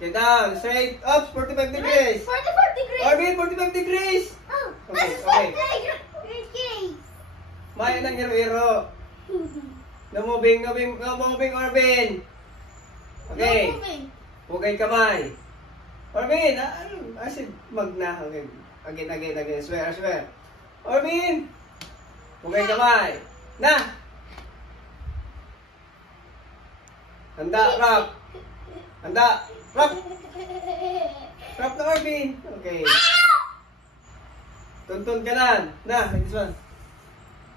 Okay, down. Straight up. 45 degrees. 44 degrees. Orbin, 45 degrees. Oh, Okay, that's okay. 45 degrees. Maya ng hiro-hiro. No moving, Orbin. Okay. No moving. Hugay kamay. Orbin, asid magna. Okay. Again. Swear. Orbin. Hugay kamay. Na. Handa, rap. Rap na, Orbin. Okay. Tuntun ka na. Na, this one.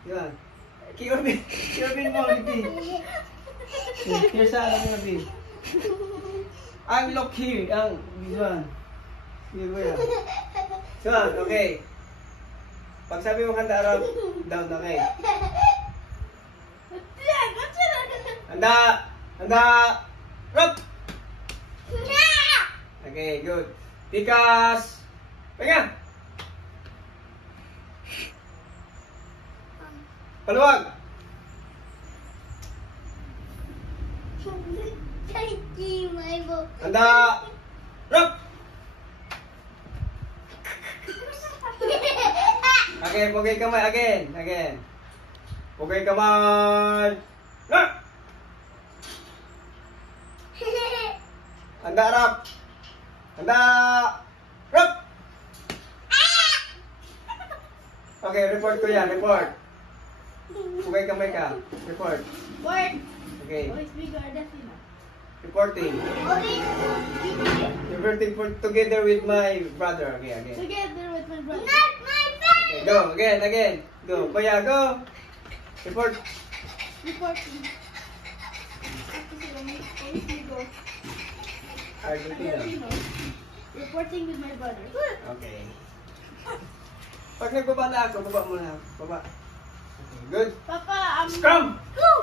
Yan. Kay Orbin mo, Orbin. Here sa alam mo, Orbin. Ang look here. This one. Here mo yan. This one, okay. Pag sabi mo handa, rap, down, okay. Handa, rap. Okay, good. Tikas. Pahinga. Paluwag. Handa. Rap. Okay, pugay kamay. Again. Pugay kamay. Rap. Handa, rap. Handa. Rap. Okay, report ko yan. Report. Pugay kamay ka. Report. Word. Okay. Always bigger than enough. Reporting. Reporting together with my brother. Okay, again. Together with my brother. Not my brother. Okay, go. Again. Go. Kuya, go. Report. Reporting. Argentina. Reporting with my brother. Okay. Pag nagbaba na ako, baba muna. Baba. Okay, good. Papa, Scrum! Go!